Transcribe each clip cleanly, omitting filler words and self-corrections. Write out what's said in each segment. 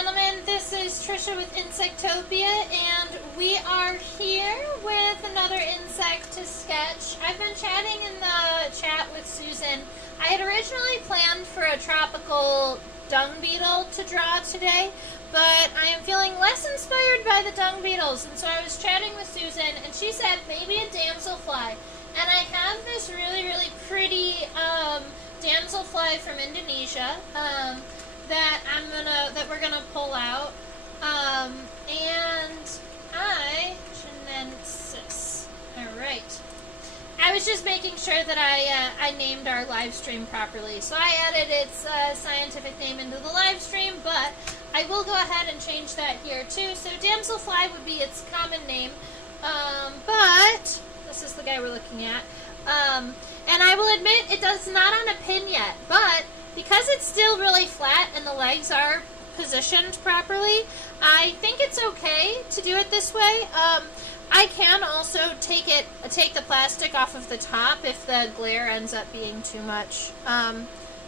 gentlemen, this is Trisha with Insectopia, and we are here with another insect to sketch. I've been chatting in the chat with Susan. I had originally planned for a tropical dung beetle to draw today, but I am feeling less inspired by the dung beetles, and so I was chatting with Susan, and she said maybe a damselfly. And I have this really, really pretty damselfly from Indonesia that we're gonna pull out, and chinensis. All right. I was just making sure that I named our live stream properly, so I added its scientific name into the live stream, but I will go ahead and change that here too. So damselfly would be its common name, but this is the guy we're looking at, and I will admit it does not on a pin yet, but because it's still really flat and the legs are positioned properly, I think it's okay to do it this way. I can also take the plastic off of the top if the glare ends up being too much.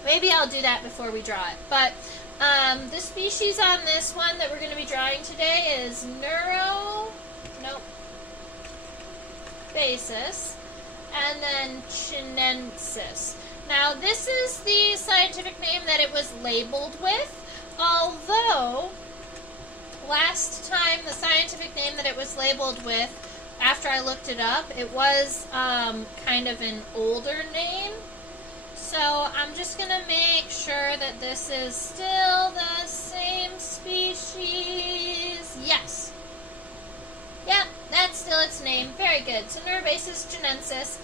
Maybe I'll do that before we draw it. But the species on this one that we're going to be drawing today is Neurobasis, and then chinensis. Now, this is the scientific name that it was labeled with, although last time the scientific name that it was labeled with, after I looked it up, it was kind of an older name. So I'm just going to make sure that this is still the same species. Yes. Yeah, that's still its name. Very good. So Neurobasis chinensis.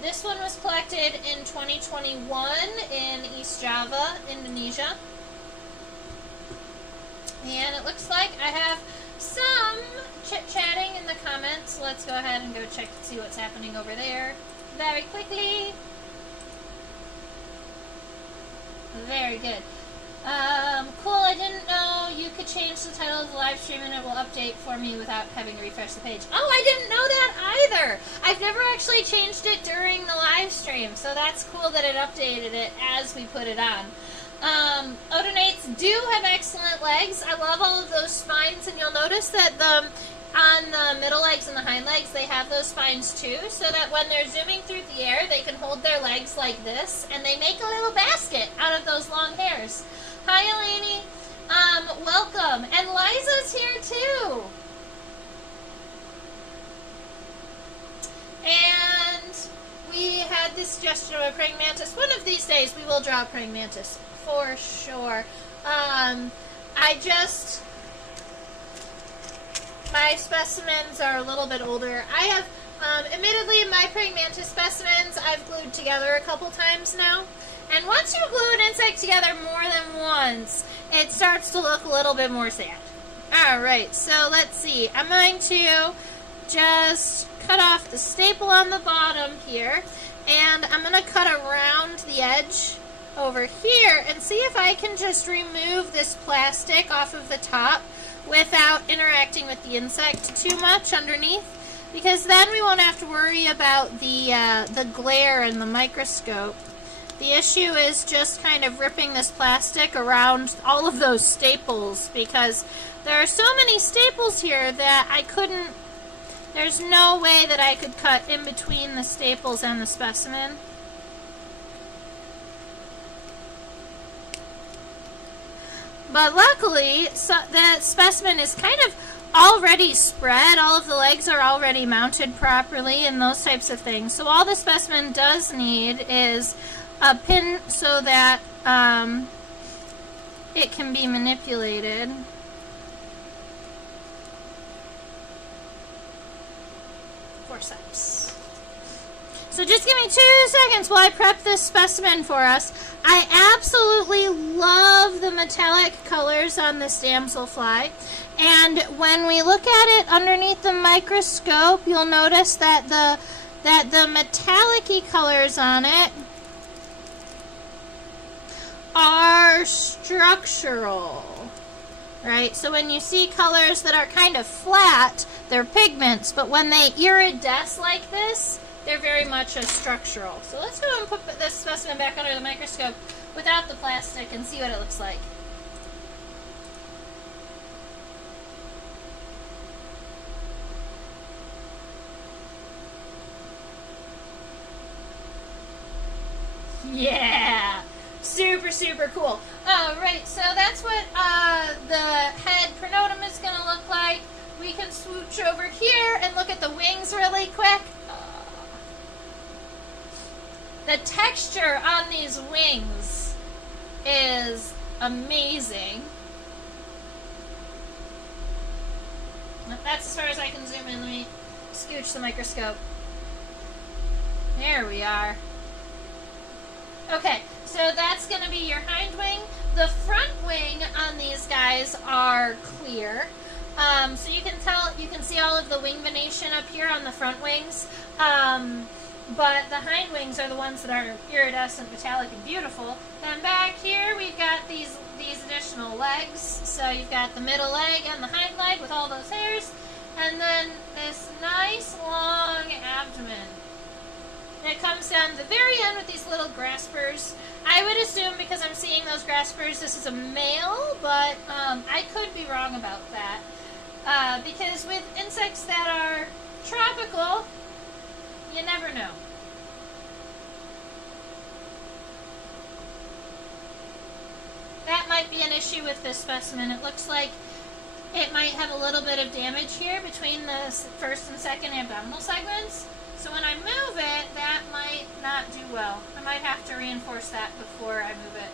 This one was collected in 2021 in East Java, Indonesia. And it looks like I have some chit-chatting in the comments. Let's go ahead and go check and see what's happening over there very quickly. Very good. Cool, I didn't know you could change the title of the live stream and it will update for me without having to refresh the page. Oh, I didn't know that either! I've never actually changed it during the live stream, so that's cool that it updated it as we put it on. Odonates do have excellent legs. I love all of those spines, and you'll notice that on the middle legs and the hind legs, they have those spines too, so that when they're zooming through the air, they can hold their legs like this, and they make a little basket out of those long hairs. Hi, Eleni. Welcome. And Liza's here too. And we had this suggestion of a praying mantis. One of these days we will draw a praying mantis for sure. My specimens are a little bit older. I have, admittedly, my praying mantis specimens I've glued together a couple times now. And once you glue an insect together more than once, it starts to look a little bit more sad. Alright, so let's see. I'm going to just cut off the staple on the bottom here, and I'm going to cut around the edge over here and see if I can just remove this plastic off of the top without interacting with the insect too much underneath, because then we won't have to worry about the glare in the microscope. The issue is just kind of ripping this plastic around all of those staples, because there are so many staples here that there's no way that I could cut in between the staples and the specimen. But luckily, the specimen is kind of already spread. All of the legs are already mounted properly and those types of things. So all the specimen does need is a pin so that it can be manipulated. Forceps. So just give me 2 seconds while I prep this specimen for us. I absolutely love the metallic colors on this damselfly. And when we look at it underneath the microscope, you'll notice that the metallic-y colors on it are structural, right? So when you see colors that are kind of flat, they're pigments, but when they iridesce like this, they're very much a structural. So let's go and put this specimen back under the microscope without the plastic and see what it looks like. Yeah, super, super cool. Right, so that's what the head pronotum is going to look like. We can swooch over here and look at the wings really quick. The texture on these wings is amazing. That's as far as I can zoom in. Let me scooch the microscope. There we are. Okay, so that's going to be your hind wing. The front wing on these guys are clear. So you can see all of the wing venation up here on the front wings. But the hind wings are the ones that are iridescent, metallic, and beautiful. Then back here we've got these additional legs. So you've got the middle leg and the hind leg with all those hairs. And then this nice long abdomen. And it comes down to the very end with these little graspers. I would assume, because I'm seeing those graspers, this is a male, but I could be wrong about that. Because with insects that are tropical, you never know. That might be an issue with this specimen. It looks like it might have a little bit of damage here between the first and second abdominal segments. So when I move it, that might not do well. I might have to reinforce that before I move it.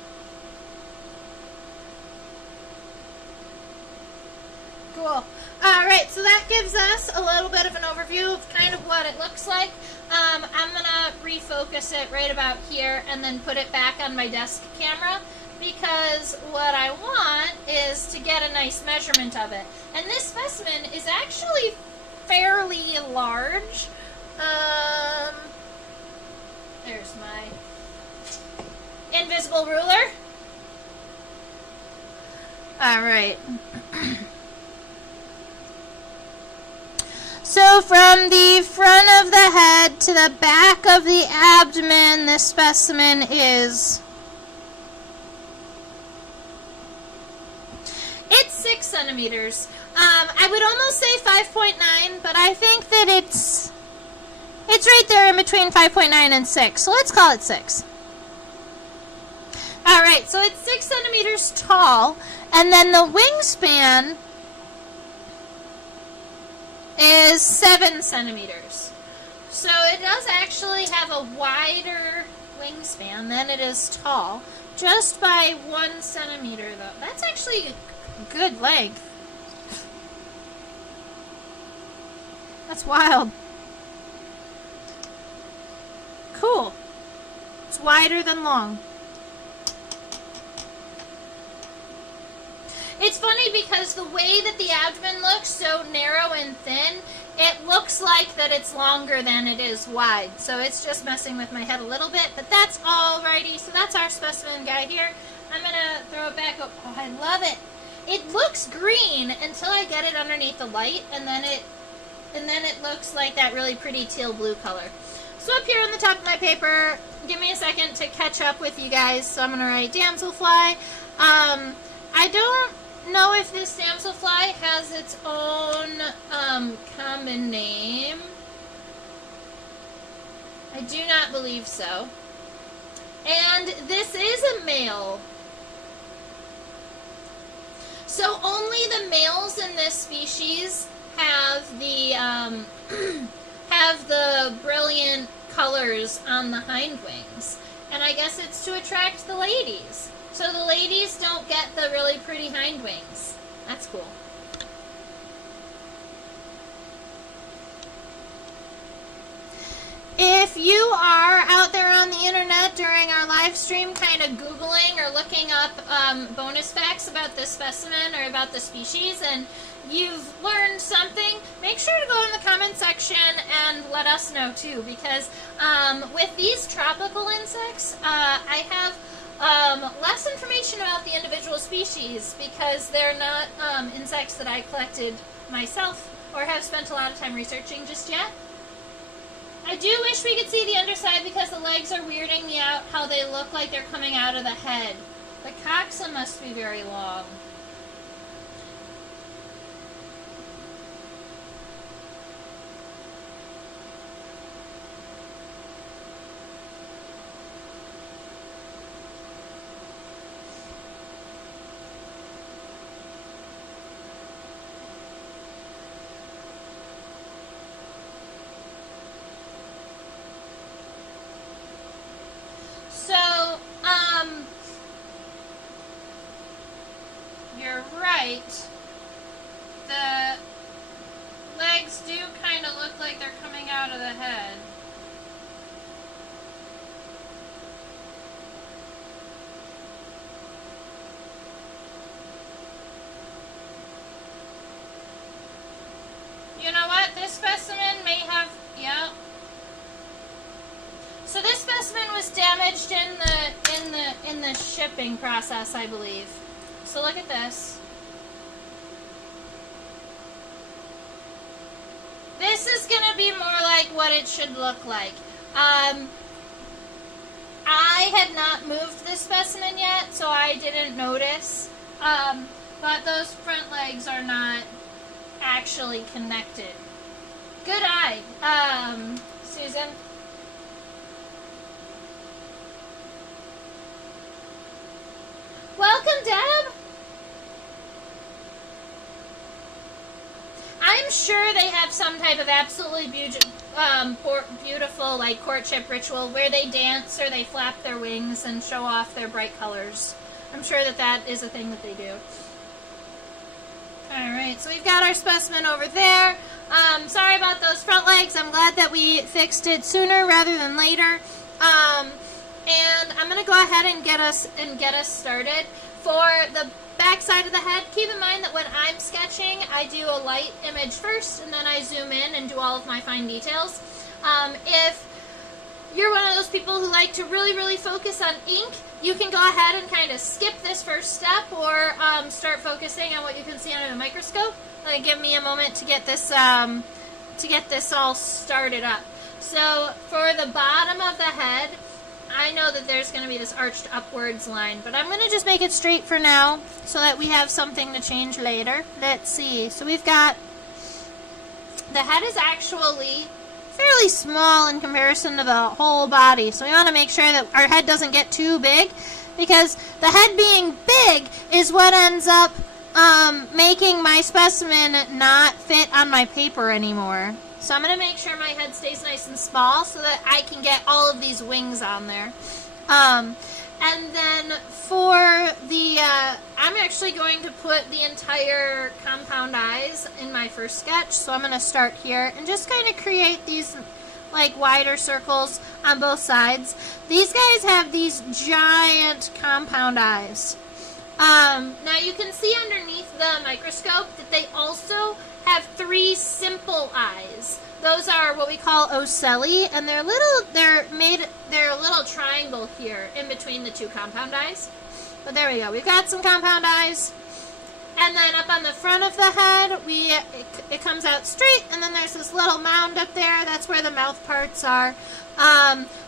Cool. Alright, so that gives us a little bit of an overview of kind of what it looks like. I'm going to refocus it right about here and then put it back on my desk camera, because what I want is to get a nice measurement of it. And this specimen is actually fairly large. There's my invisible ruler. Alright. So from the front of the head to the back of the abdomen, this specimen is... It's 6 centimeters. I would almost say 5.9, but I think that it's right there in between 5.9 and 6. So let's call it 6. Alright, so it's 6 centimeters tall, and then the wingspan is 7 centimeters. So it does actually have a wider wingspan than it is tall, just by 1 centimeter though. That's actually a good length. That's wild. Cool. It's wider than long. It's funny because the way that the abdomen looks so narrow and thin, it looks like that it's longer than it is wide. So it's just messing with my head a little bit, but that's alrighty. So that's our specimen guy here. I'm going to throw it back up. Oh, I love it. It looks green until I get it underneath the light, and then it looks like that really pretty teal blue color. So up here on the top of my paper, give me a second to catch up with you guys. So I'm going to write Damselfly. I don't know if this Damselfly has its own common name. I do not believe so. And this is a male. So only the males in this species have the have the brilliant colors on the hind wings. And I guess it's to attract the ladies. So the ladies don't get the really pretty hind wings. That's cool. If you are out there on the internet during our live stream kind of Googling or looking up bonus facts about this specimen or about the species, and you've learned something, make sure to go in the comment section and let us know too, because with these tropical insects, I have less information about the individual species because they're not insects that I collected myself or have spent a lot of time researching just yet. I do wish we could see the underside because the legs are weirding me out how they look like they're coming out of the head. The coxa must be very long. right, the legs do kind of look like they're coming out of the head. You know what? This specimen may have, yeah. So this specimen was damaged in the shipping process, I believe. So look at this. This is going to be more like what it should look like. I had not moved this specimen yet, so I didn't notice. But those front legs are not actually connected. Good eye, Susan. Welcome, Deb. I'm sure they have some type of absolutely beautiful like courtship ritual where they dance or they flap their wings and show off their bright colors. I'm sure that is a thing that they do. Alright, so we've got our specimen over there. Sorry about those front legs. I'm glad that we fixed it sooner rather than later. And I'm going to go ahead and get us started. For the back side of the head, keep in mind that when I'm sketching, I do a light image first, and then I zoom in and do all of my fine details. If you're one of those people who like to really, really focus on ink, you can go ahead and kind of skip this first step or start focusing on what you can see under the microscope. Give me a moment to get this all started up. So for the bottom of the head, I know that there's going to be this arched upwards line, but I'm going to just make it straight for now so that we have something to change later. Let's see. So we've got, the head is actually fairly small in comparison to the whole body, so we want to make sure that our head doesn't get too big, because the head being big is what ends up making my specimen not fit on my paper anymore. So I'm going to make sure my head stays nice and small so that I can get all of these wings on there. And then for the, I'm actually going to put the entire compound eyes in my first sketch. So I'm going to start here and just kind of create these like wider circles on both sides. These guys have these giant compound eyes. Now you can see underneath the microscope that they also have 3 simple eyes. Those are what we call ocelli, and they're a little triangle here in between the 2 compound eyes. But there we go. We've got some compound eyes. And then up on the front of the head, it comes out straight, and then there's this little mound up there. That's where the mouth parts are.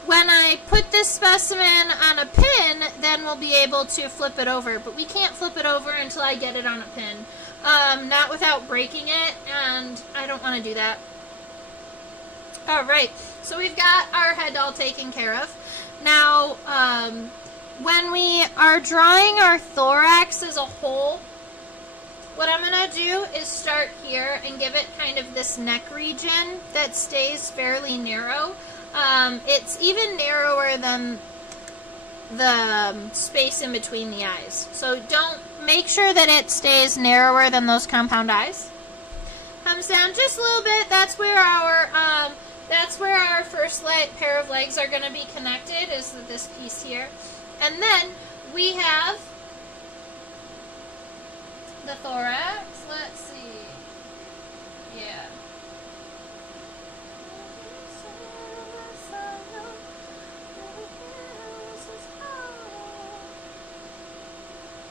When I put this specimen on a pin, then we'll be able to flip it over. But we can't flip it over until I get it on a pin. Not without breaking it, and I don't want to do that. Alright, so we've got our head all taken care of. Now, when we are drawing our thorax as a whole, what I'm going to do is start here and give it kind of this neck region that stays fairly narrow. It's even narrower than the space in between the eyes. So make sure that it stays narrower than those compound eyes. Comes down just a little bit. That's where our first pair of legs are going to be connected, is this piece here. And then we have the thorax. Let's see. Yeah.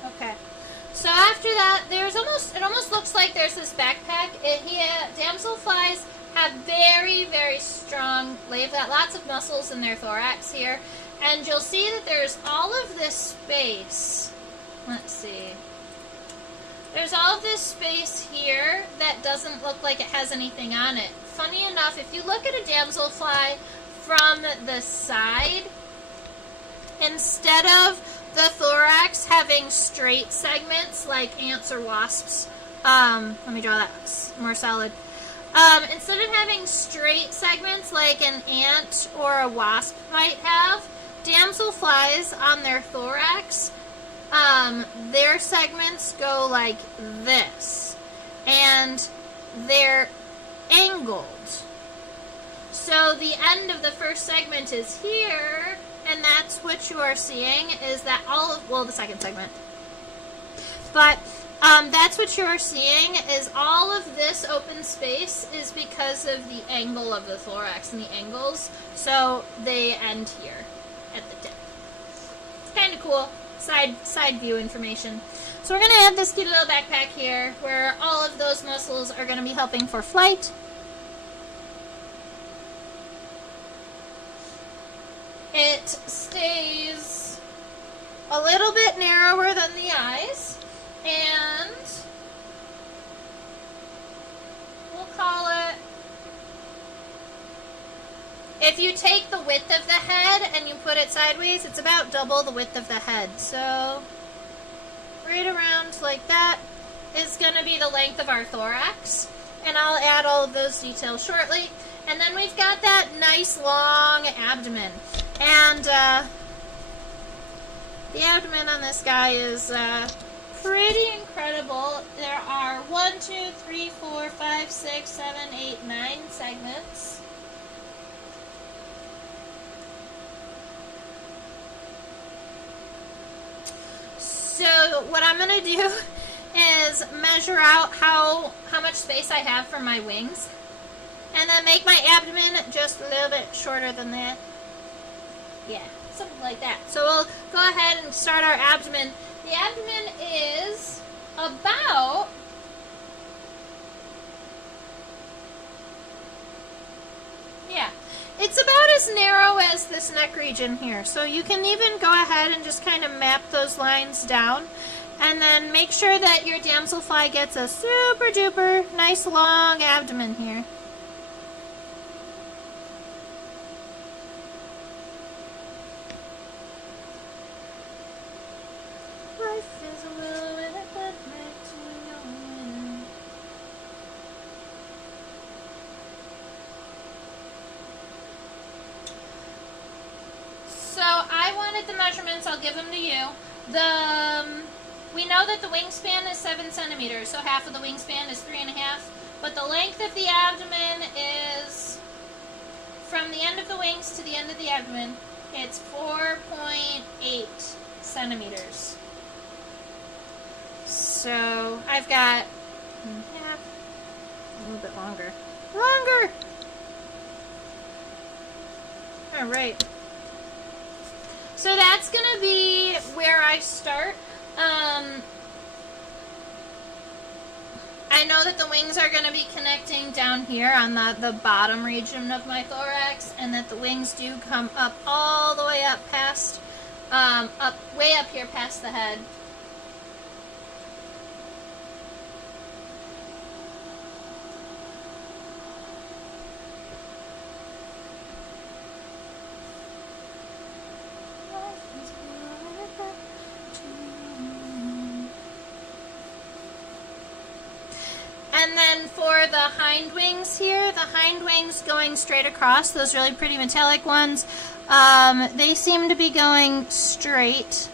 Okay. So after that, it almost looks like there's this backpack. Damselflies have very, very strong, they've got lots of muscles in their thorax here. And you'll see that there's all of this space. Let's see. There's all of this space here that doesn't look like it has anything on it. Funny enough, if you look at a damselfly from the side, instead of the thorax having straight segments like ants or wasps, let me draw that more solid. Instead of having straight segments like an ant or a wasp might have, damselflies on their thorax their segments go like this, and they're angled. So the end of the first segment is here, and that's what you are seeing, is that all of, well, the second segment. But that's what you are seeing, is all of this open space is because of the angle of the thorax and the angles. So they end here at the tip. It's kind of cool. Side view information. So we're going to add this cute little backpack here, where all of those muscles are going to be helping for flight. It stays a little bit narrower than the eyes, and we'll call it, if you take the width of the head and you put it sideways, it's about double the width of the head. So right around like that is going to be the length of our thorax, and I'll add all of those details shortly. And then we've got that nice long abdomen. And the abdomen on this guy is pretty incredible. There are 1, 2, 3, 4, 5, 6, 7, 8, 9 segments. So what I'm going to do is measure out how much space I have for my wings, and then make my abdomen just a little bit shorter than that. Yeah, something like that. So we'll go ahead and start our abdomen. The abdomen is about it's about as narrow as this neck region here. So you can even go ahead and just kind of map those lines down, and then make sure that your damselfly gets a super duper nice long abdomen here. Life is a little bit of that makes me know. So I wanted the measurements, I'll give them to you. We know that the wingspan is 7 centimeters, so half of the wingspan is 3.5, but the length of the abdomen is, from the end of the wings to the end of the abdomen, it's 4.8 centimeters. So I've got half, a little bit longer. All right. So that's going to be where I start. I know that the wings are going to be connecting down here on the bottom region of my thorax, and that the wings do come up all the way up past, way up here past the head. And then for the hind wings here, the hind wings going straight across, those really pretty metallic ones, they seem to be going straight.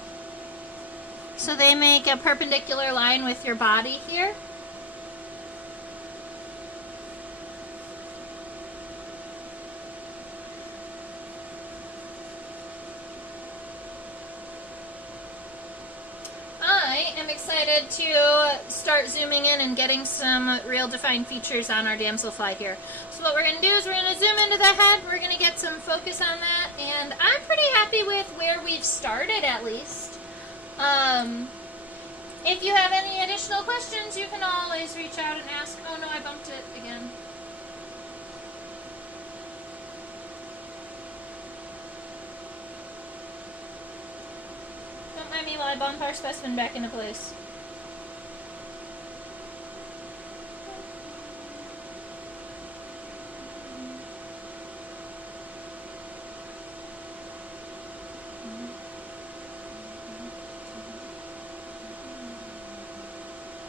So they make a perpendicular line with your body here. I am excited to start zooming in and getting some real defined features on our damselfly here. So what we're going to do is we're going to zoom into the head, we're going to get some focus on that, and I'm pretty happy with where we've started, at least. If you have any additional questions, you can always reach out and ask. Oh no, I bumped it again. Don't mind me while I bump our specimen back into place.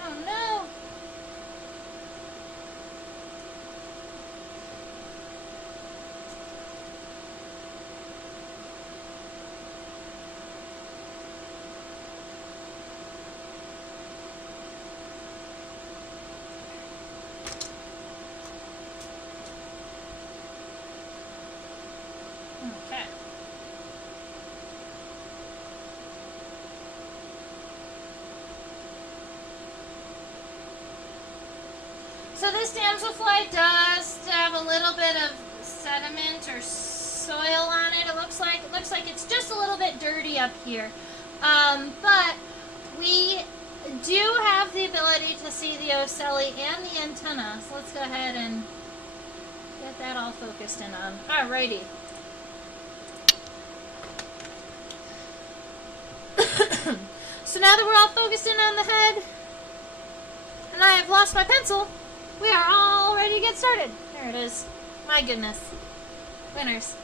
Oh no! So this damselfly does have a little bit of sediment or soil on it. It looks like it's just a little bit dirty up here. But we do have the ability to see the ocelli and the antenna. So let's go ahead and get that all focused in on. Alrighty. So now that we're all focused in on the head, and I have lost my pencil, we are all ready to get started. There it is. My goodness. Winners.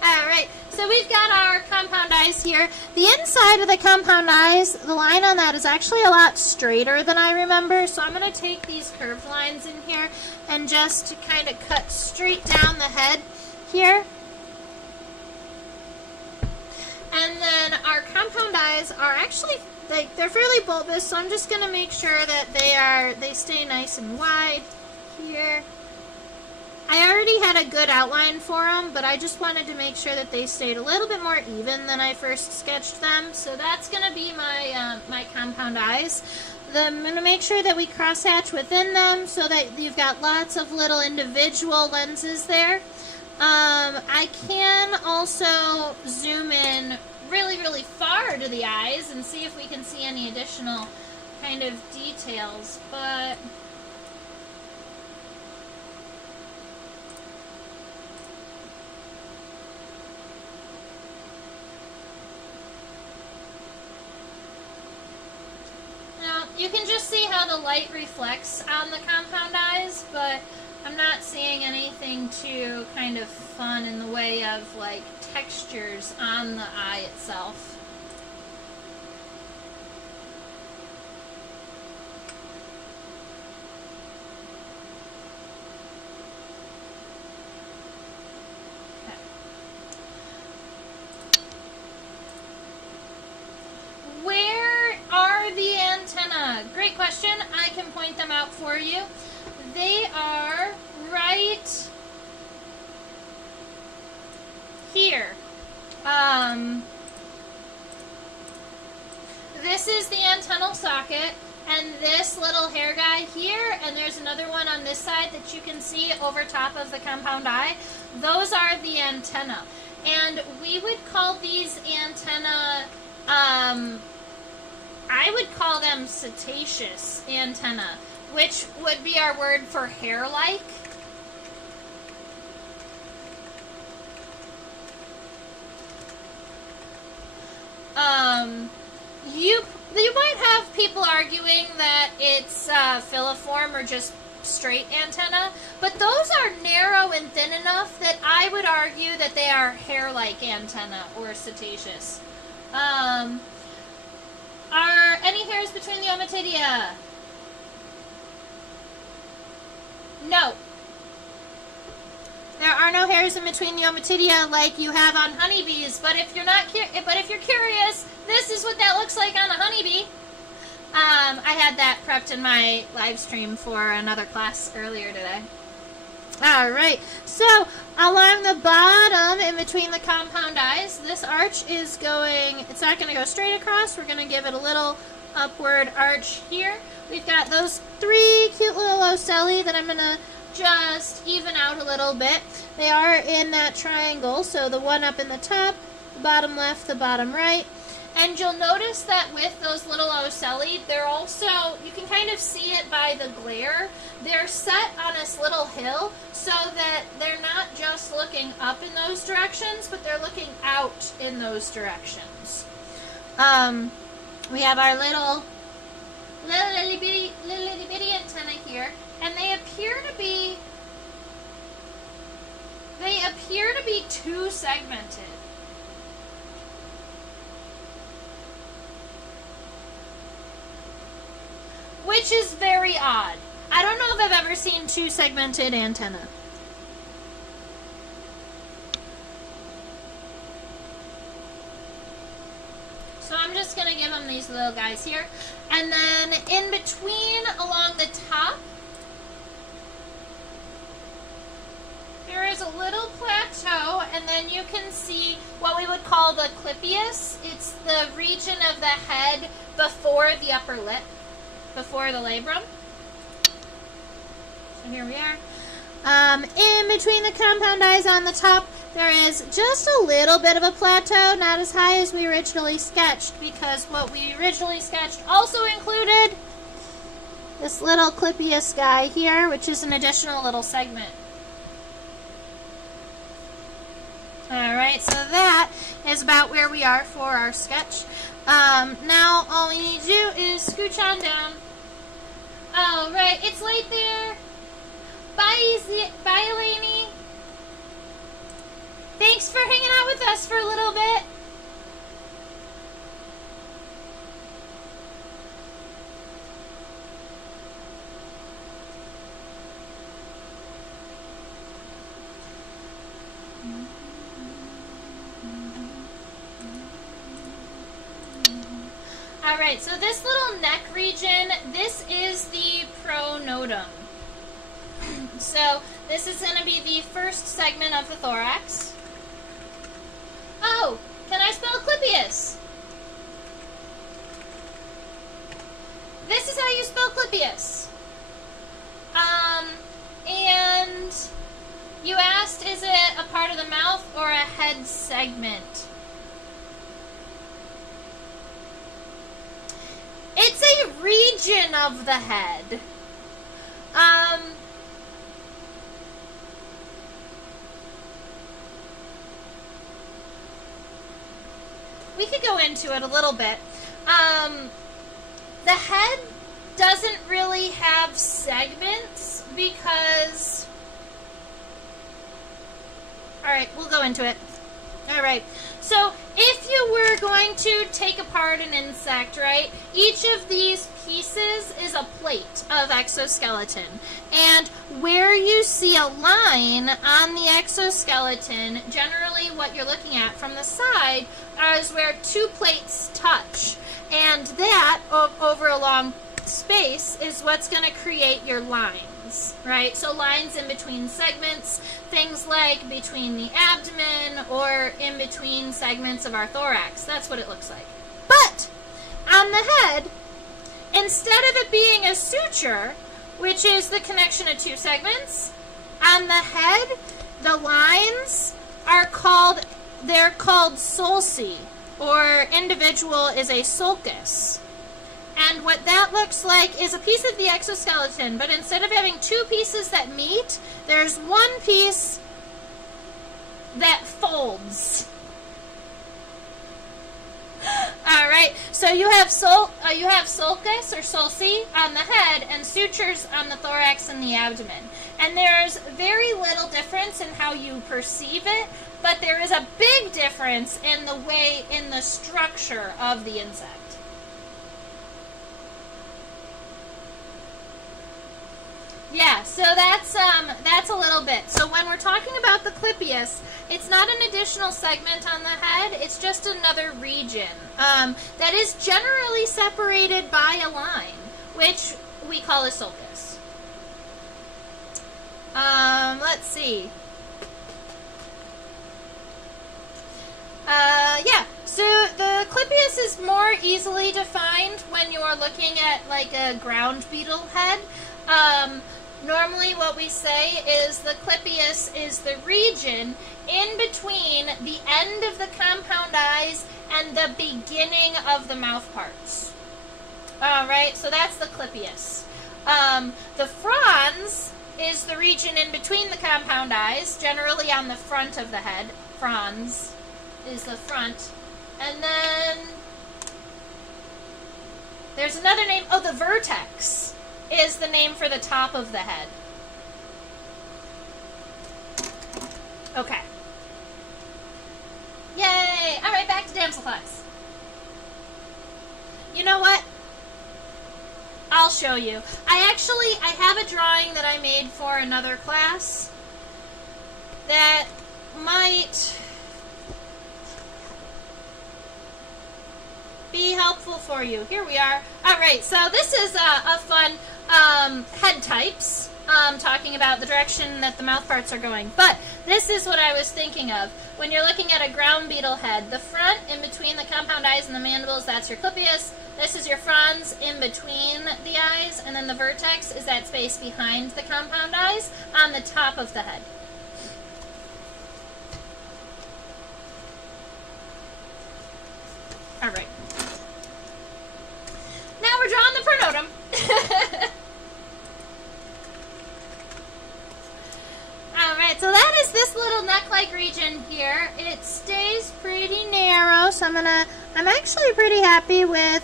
Alright, so we've got our compound eyes here. The inside of the compound eyes, the line on that is actually a lot straighter than I remember. So I'm going to take these curved lines in here and just kind of cut straight down the head here. And then our compound eyes are actually, they're fairly bulbous, so I'm just going to make sure that they stay nice and wide here. I already had a good outline for them, but I just wanted to make sure that they stayed a little bit more even than I first sketched them. So that's going to be my my compound eyes. I'm going to make sure that we crosshatch within them so that you've got lots of little individual lenses there. I can also zoom in really, really far to the eyes and see if we can see any additional kind of details, but now you can just see how the light reflects on the compound eyes, but I'm not seeing anything too kind of fun in the way of like textures on the eye itself. Okay. Where are the antennae? Great question. I can point them out for you. They are right here. This is the antennal socket, and this little hair guy here, and there's another one on this side that you can see over top of the compound eye. Those are the antenna, and we would call these antenna, I would call them cetaceous antenna, which would be our word for hair-like. You might have people arguing that it's filiform or just straight antenna, but those are narrow and thin enough that I would argue that they are hair-like antenna or cetaceous. Are any hairs between the ommatidia? No. There are no hairs in between the ommatidia like you have on honeybees, but if you're curious, this is what that looks like on a honeybee. I had that prepped in my live stream for another class earlier today. Alright, so along the bottom in between the compound eyes, this arch is it's not going to go straight across. We're going to give it a little upward arch here. We've got those three cute little ocelli that I'm going to just even out a little bit. They are in that triangle, so the one up in the top, the bottom left, the bottom right. And you'll notice that with those little ocelli, they're also, you can kind of see it by the glare, they're set on this little hill so that they're not just looking up in those directions, but they're looking out in those directions. We have our little bitty antenna here, and they appear to be two-segmented. Which is very odd. I don't know if I've ever seen two-segmented antenna. So I'm just going to give them these little guys here. And then in between, along the top, there is a little plateau, and then you can see what we would call the clypeus. It's the region of the head before the upper lip, before the labrum. So here we are. In between the compound eyes on the top, there is just a little bit of a plateau, not as high as we originally sketched, because what we originally sketched also included this little clippiest guy here, which is an additional little segment. Alright, so that is about where we are for our sketch. Now all we need to do is scooch on down. Alright, it's late there. Bye, Elaine. Thanks for hanging out with us for a little bit. Alright, so this little neck region, this is the pronotum. So this is going to be the first segment of the thorax. Oh, can I spell Clippius? This is how you spell Clippius. And you asked, is it a part of the mouth or a head segment? It's a region of the head. We could go into it a little bit. The head doesn't really have segments because... Alright, we'll go into it. Alright, so if you were going to take apart an insect, right, each of these pieces is a plate of exoskeleton. And where you see a line on the exoskeleton, generally what you're looking at from the side is where two plates touch. And that, over a long space, is what's going to create your lines, right? So lines in between segments, things like between the abdomen or in between segments of our thorax. That's what it looks like. But on the head, instead of it being a suture, which is the connection of two segments, on the head, the lines are called sulci, or individual is a sulcus. And what that looks like is a piece of the exoskeleton, but instead of having two pieces that meet, there's one piece that folds. All right, so you have sulcus or sulci on the head and sutures on the thorax and the abdomen. And there's very little difference in how you perceive it, but there is a big difference in the structure of the insect. Yeah, so that's a little bit. So when we're talking about the Clippius, it's not an additional segment on the head, it's just another region that is generally separated by a line, which we call a sulcus. Let's see. Yeah, so the Clippius is more easily defined when you're looking at like a ground beetle head. Normally what we say is the Clippius is the region in between the end of the compound eyes and the beginning of the mouth parts. Alright, so that's the Clippius. The frons is the region in between the compound eyes, generally on the front of the head. Frons is the front. And then there's another name. Oh, the vertex is the name for the top of the head. Okay. Yay! Alright, back to Damselflies. You know what? I'll show you. I have a drawing that I made for another class that might be helpful for you. Here we are. Alright, so this is a fun head types, talking about the direction that the mouth parts are going. But this is what I was thinking of. When you're looking at a ground beetle head, the front in between the compound eyes and the mandibles, that's your clypeus. This is your frons in between the eyes, and then the vertex is that space behind the compound eyes on the top of the head. All right. Now we're drawing the pronotum. Alright, so that is this little neck-like region here. It stays pretty narrow, so I'm actually pretty happy with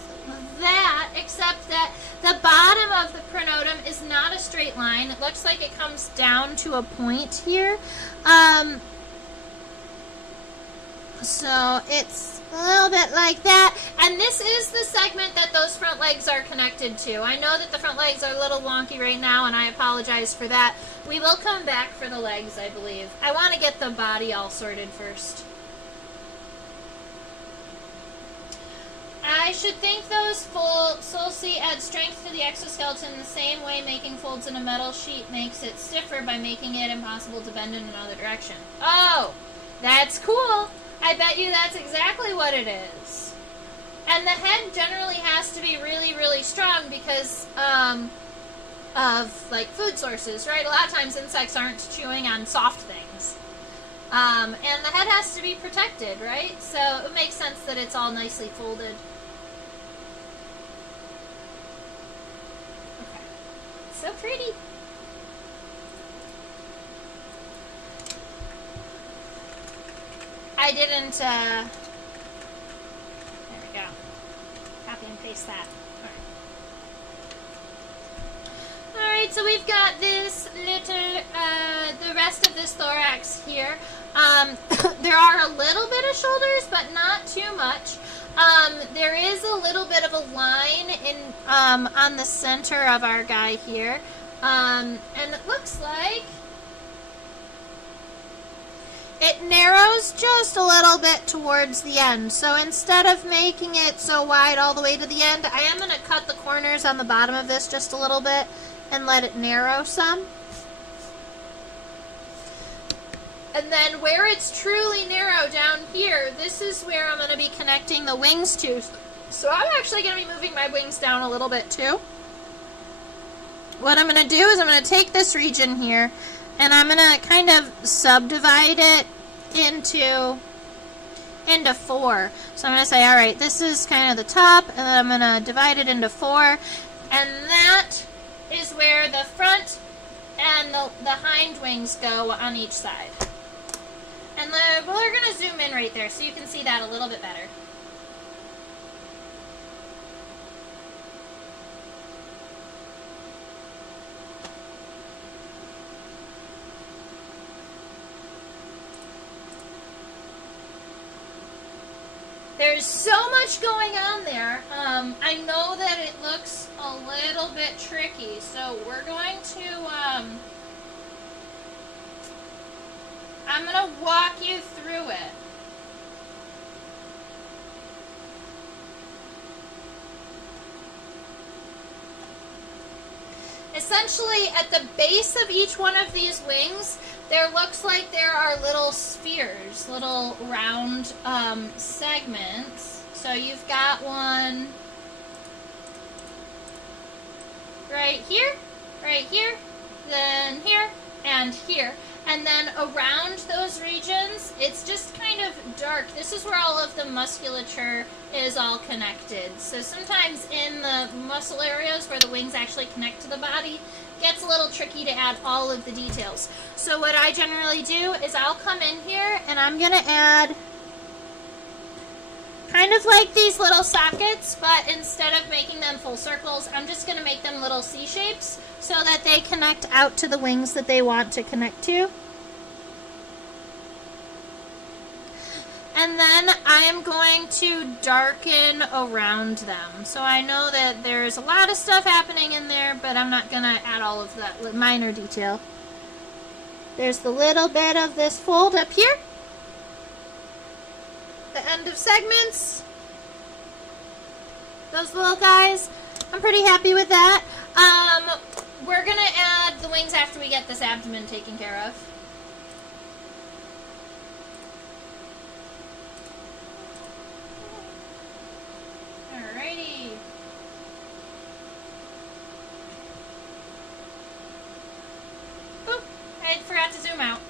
that, except that the bottom of the pronotum is not a straight line. It looks like it comes down to a point here. So it's a little bit like that. And this is the segment that those front legs are connected to. I know that the front legs are a little wonky right now, and I apologize for that. We will come back for the legs, I believe. I want to get the body all sorted first. I should think those sulci add strength to the exoskeleton the same way making folds in a metal sheet makes it stiffer by making it impossible to bend in another direction. Oh, that's cool. I bet you that's exactly what it is. And the head generally has to be really, really strong because of like food sources, right? A lot of times insects aren't chewing on soft things. And the head has to be protected, right? So it makes sense that it's all nicely folded. Okay. So pretty. I didn't, there we go. Copy and paste that. Alright, so we've got this little, the rest of this thorax here. There are a little bit of shoulders, but not too much. There is a little bit of a line in, on the center of our guy here. And it looks like it narrows just a little bit towards the end. So instead of making it so wide all the way to the end, I am going to cut the corners on the bottom of this just a little bit and let it narrow some. And then where it's truly narrow down here, this is where I'm going to be connecting the wings to. So I'm actually going to be moving my wings down a little bit too. What I'm going to do is I'm going to take this region here and I'm going to kind of subdivide it into 4. So I'm going to say, all right, this is kind of the top, and then I'm going to divide it into 4. And that is where the front and the hind wings go on each side. And we're going to zoom in right there so you can see that a little bit better. There's so much going on there. I know that it looks a little bit tricky, so we're going to, I'm going to walk you through it. Essentially, at the base of each one of these wings, there looks like there are little spheres, little round segments. So you've got one right here, then here, and here. And then around those regions, it's just kind of dark. This is where all of the musculature is all connected. So sometimes in the muscle areas where the wings actually connect to the body, it gets a little tricky to add all of the details. So what I generally do is I'll come in here and I'm going to add kind of like these little sockets, but instead of making them full circles, I'm just going to make them little C-shapes so that they connect out to the wings that they want to connect to. And then I am going to darken around them. So I know that there's a lot of stuff happening in there, but I'm not going to add all of that minor detail. There's the little bit of this fold up here. The end of segments. Those little guys. I'm pretty happy with that. we're going to add the wings after we get this abdomen taken care of. Alrighty. Oop, I forgot to zoom out.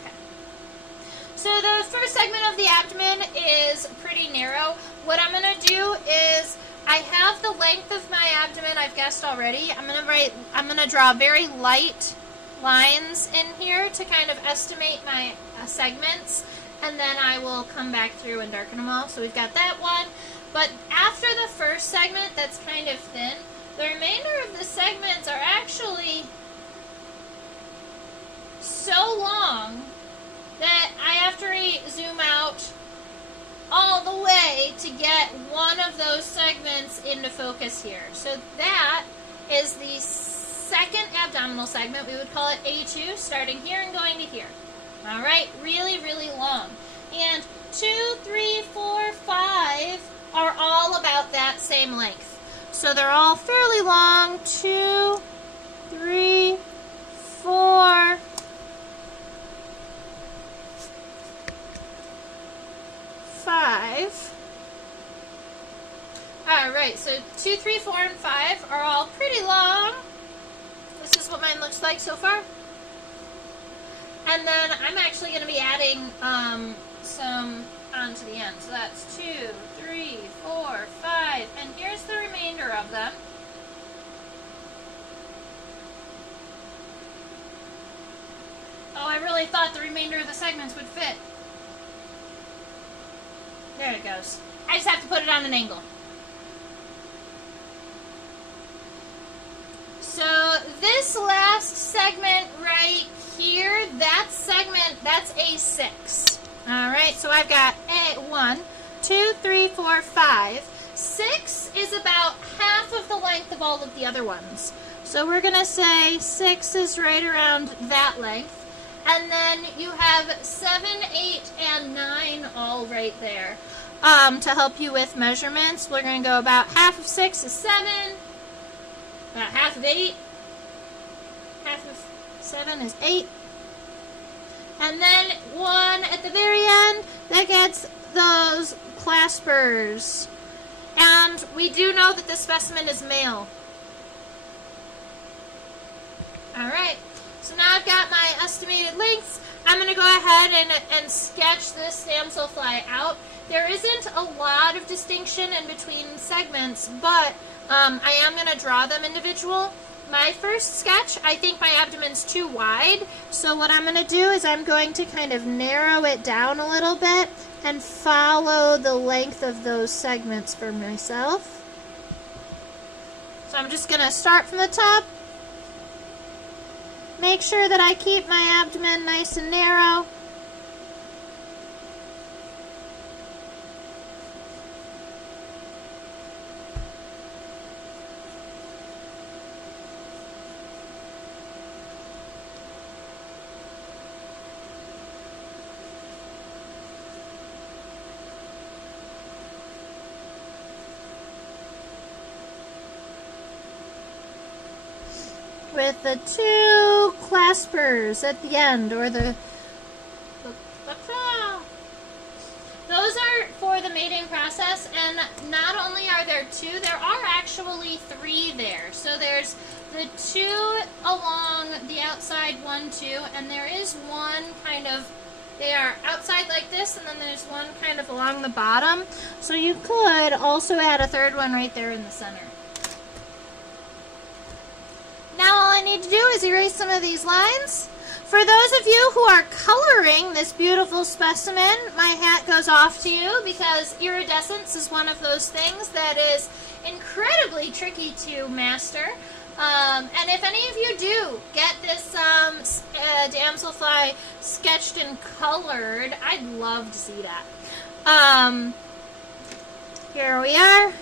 Okay. So the first segment of the abdomen is pretty narrow. What I'm going to do is, I have the length of my abdomen, I've guessed already. I'm going to draw very light lines in here to kind of estimate my segments, and then I will come back through and darken them all. So we've got that one. But after the first segment that's kind of thin, the remainder of the segments are actually so long that I have to zoom out all the way to get one of those segments into focus here. So that is the second abdominal segment. We would call it A2, starting here and going to here. All right, really, really long. And 2, 3, 4, 5 are all about that same length. So they're all fairly long. 2, 3, 4, 5. Alright, so 2, 3, 4, and 5 are all pretty long. This is what mine looks like so far. And then I'm actually going to be adding some onto the end. So that's 2, 3, 4, 5, and here's the remainder of them. Oh, I really thought the remainder of the segments would fit. There it goes. I just have to put it on an angle. So this last segment right here, that segment, that's A6. Alright, so I've got 1, 2, 3, 4, 5. 6 is about half of the length of all of the other ones. So we're going to say 6 is right around that length. And then you have 7, 8, and 9 all right there. To help you with measurements, we're going to go about half of 6 is 7, about half of 8, half of 7 is 8, and then 1 at the very end that gets those claspers. And we do know that this specimen is male. Alright, so now I've got my estimated lengths. I'm going to go ahead and sketch this damselfly out. There isn't a lot of distinction in between segments, but I am going to draw them individual. My first sketch, I think my abdomen's too wide, so what I'm going to do is I'm going to kind of narrow it down a little bit and follow the length of those segments for myself. So I'm just going to start from the top. Make sure that I keep my abdomen nice and narrow. With the 2 claspers at the end, or the... Those are for the mating process, and not only are there 2, there are actually 3 there. So there's the 2 along the outside, 1, 2, and there is one kind of, they are outside like this, and then there's one kind of along the bottom. So you could also add a 3rd one right there in the center. Now all I need to do is erase some of these lines. For those of you who are coloring this beautiful specimen, my hat goes off to you, because iridescence is one of those things that is incredibly tricky to master. And if any of you do get this damselfly sketched and colored, I'd love to see that. Here we are.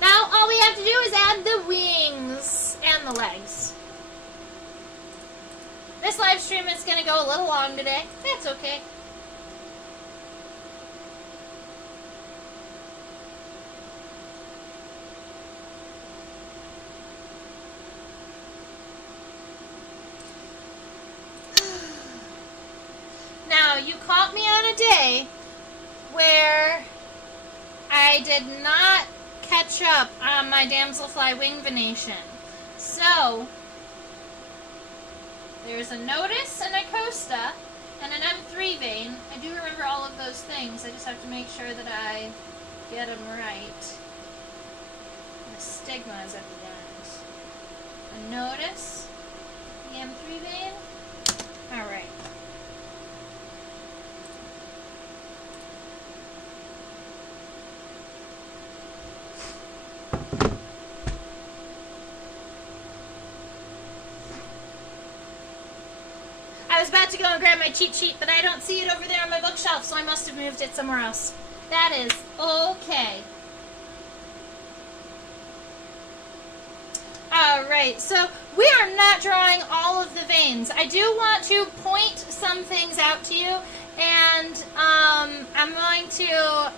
Now all we have to do is add the wings and the legs. This live stream is going to go a little long today. That's okay. a day where I did not catch up on my Damselfly wing venation. So, there's a notice and a costa and an M3 vein. I do remember all of those things. I just have to make sure that I get them right. The stigmas at the end. A notice, the M3 vein. All right. I was about to go and grab my cheat sheet, but I don't see it over there on my bookshelf, so I must have moved it somewhere else. That is okay. Alright, so we are not drawing all of the veins. I do want to point some things out to you, and I'm going to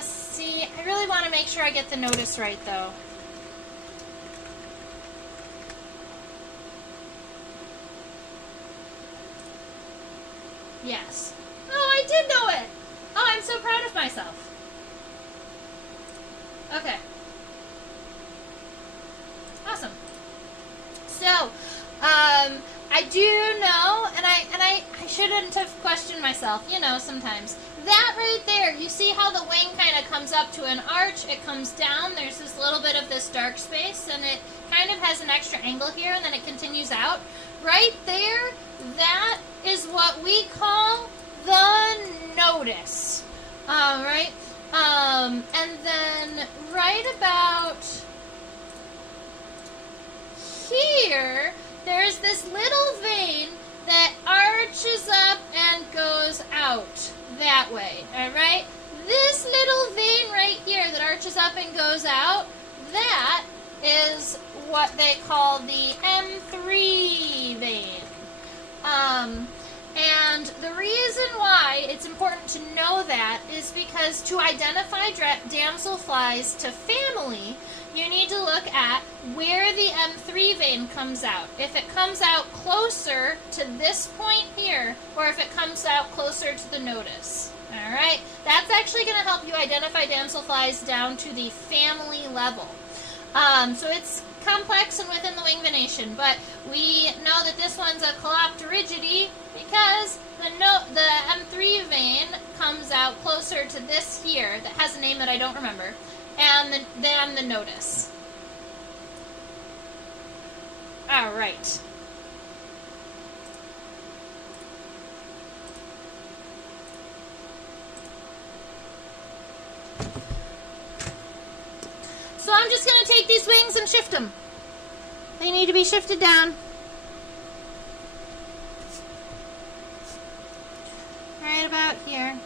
see, I really want to make sure I get the notice right, though. Yes. Oh, I did know it! Oh, I'm so proud of myself. Okay. Awesome. So, I do know, and I shouldn't have questioned myself, you know, sometimes. That right there, you see how the wing kind of comes up to an arch, it comes down, there's this little bit of this dark space, and it kind of has an extra angle here, and then it continues out. Right there, that is what we call the notice. Right? And then right about here, there's this little vein that arches up and goes out that way. Alright? This little vein right here that arches up and goes out, that is what they call the M3 vein. And the reason why it's important to know that is because to identify damselflies to family, you need to look at where the M3 vein comes out. If it comes out closer to this point here, or if it comes out closer to the notice. Alright? That's actually going to help you identify damselflies down to the family level. So it's complex and within the wing venation, but we know that this one's a Colopterigidae because the M3 vein comes out closer to this here that has a name that I don't remember, and then the notice. All right. So I'm just going to take these wings and shift them. They need to be shifted down. Right about here.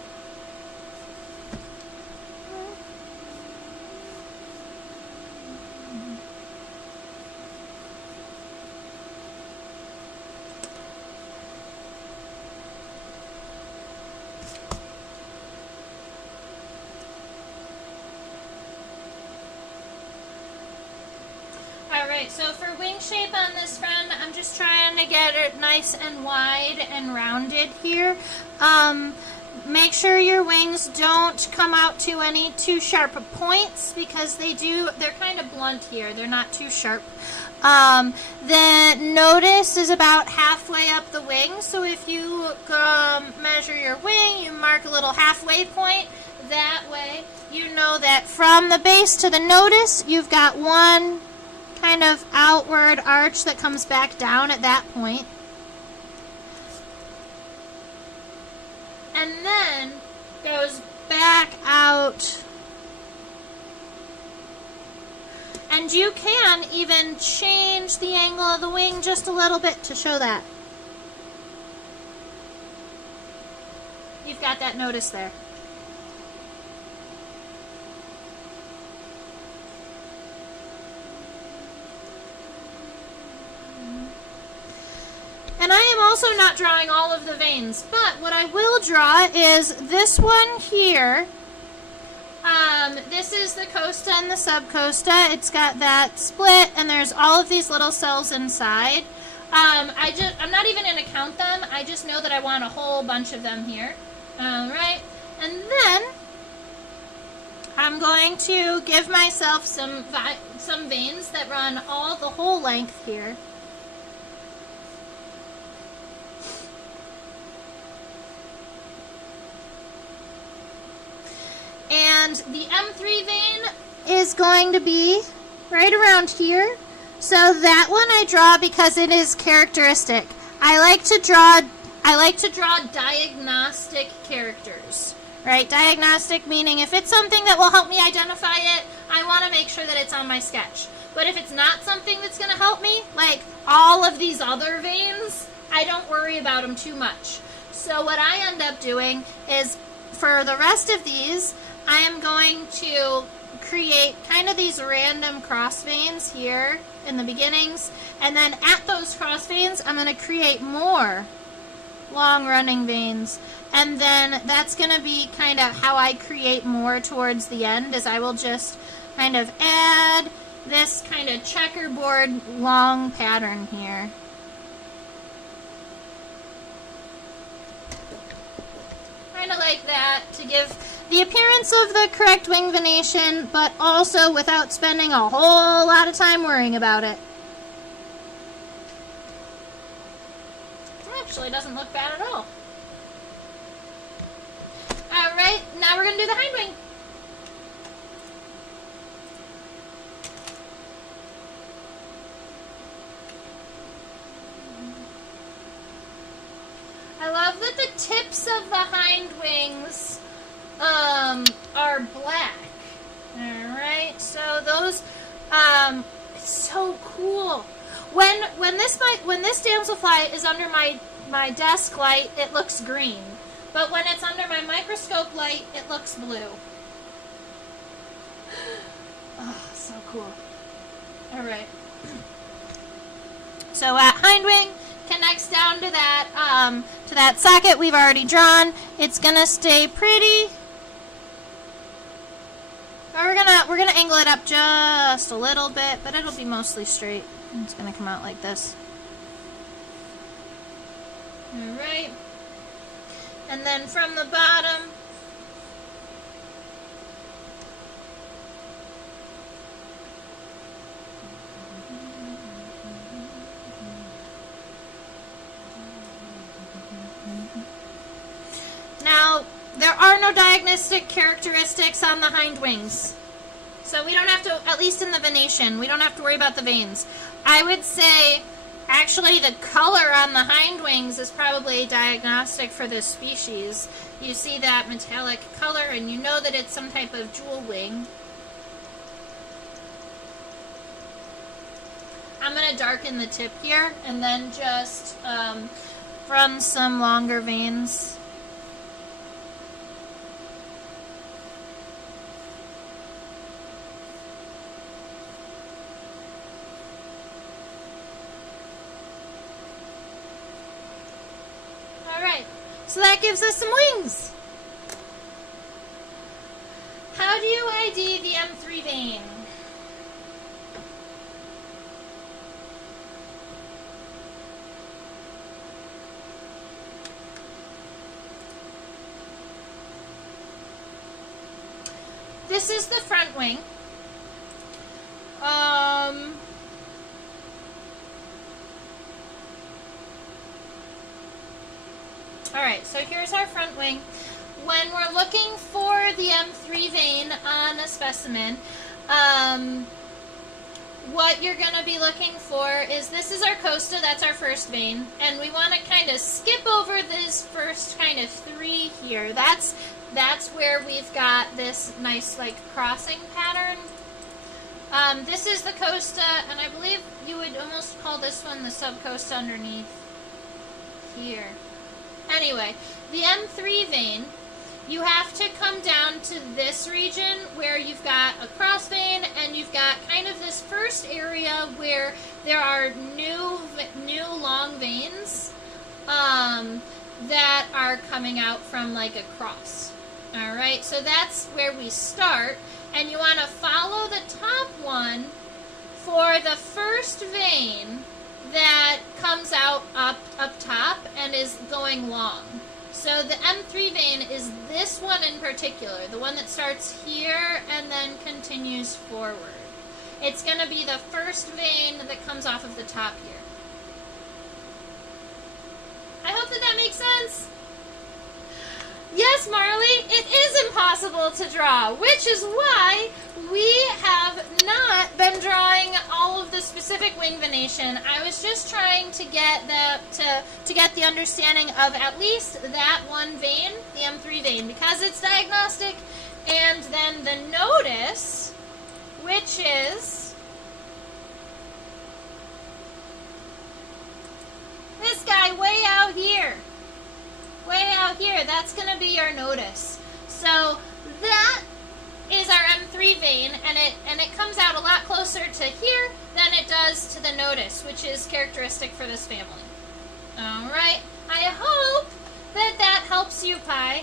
Alright, so for wing shape on this friend, I'm just trying to get it nice and wide and rounded here. Make sure your wings don't come out to any too sharp points because they're kind of blunt here. They're not too sharp. The notice is about halfway up the wing, so if you measure your wing, you mark a little halfway point. That way you know that from the base to the notice, you've got one kind of outward arch that comes back down at that point. And then goes back out. And you can even change the angle of the wing just a little bit to show that. You've got that notice there. And I am also not drawing all of the veins, but what I will draw is this one here. This is the costa and the subcosta. It's got that split, and there's all of these little cells inside. I'm not even going to count them. I just know that I want a whole bunch of them here. All right. And then I'm going to give myself some veins that run the whole length here. And the M3 vein is going to be right around here. So that one I draw because it is characteristic. I like to draw diagnostic characters. Right? Diagnostic meaning if it's something that will help me identify it, I want to make sure that it's on my sketch. But if it's not something that's going to help me, like all of these other veins, I don't worry about them too much. So what I end up doing is for the rest of these, I am going to create kind of these random cross veins here in the beginnings, and then at those cross veins I'm going to create more long running veins, and then that's going to be kind of how I create more towards the end, is I will just kind of add this kind of checkerboard long pattern here. Kind of like that to give the appearance of the correct wing venation, but also without spending a whole lot of time worrying about it. Actually, doesn't look bad at all. Alright, now we're going to do the hind wing. I love that the tips of the hind wings are black. Alright, so those, it's so cool. When this damselfly is under my desk light, it looks green. But when it's under my microscope light, it looks blue. Oh, so cool. Alright. So hind wing connects down to that socket we've already drawn. It's gonna stay pretty. We're gonna angle it up just a little bit, but it'll be mostly straight. It's gonna come out like this. Alright. And then from the bottom, now there are no diagnostic characteristics on the hind wings. So we don't have to, at least in the venation, we don't have to worry about the veins. I would say actually the color on the hind wings is probably diagnostic for this species. You see that metallic color and you know that it's some type of jewel wing. I'm going to darken the tip here and then just run some longer veins. So that gives us some wings. How do you ID the M3 vein? This is the front wing. Alright, so here's our front wing. When we're looking for the M3 vein on a specimen, what you're going to be looking for is, this is our costa, that's our first vein, and we want to kind of skip over this first kind of three here. That's where we've got this nice like crossing pattern. This is the costa, and I believe you would almost call this one the subcosta underneath here. Anyway, the M3 vein, you have to come down to this region where you've got a cross vein and you've got kind of this first area where there are new long veins that are coming out from like a cross. Alright, so that's where we start, and you want to follow the top one for the first vein that comes out up top and is going long. So the M3 vein is this one in particular, the one that starts here and then continues forward. It's going to be the first vein that comes off of the top here. I hope that makes sense. Yes, Marley, it is impossible to draw, which is why we have not been drawing all of the specific wing venation. I was just trying to get to get the understanding of at least that one vein, the M3 vein, because it's diagnostic, and then the notice, which is this guy way out here. Way out here, that's going to be your notice. So that is our M3 vein, and it comes out a lot closer to here than it does to the notice, which is characteristic for this family. All right, I hope that that helps you, Pi.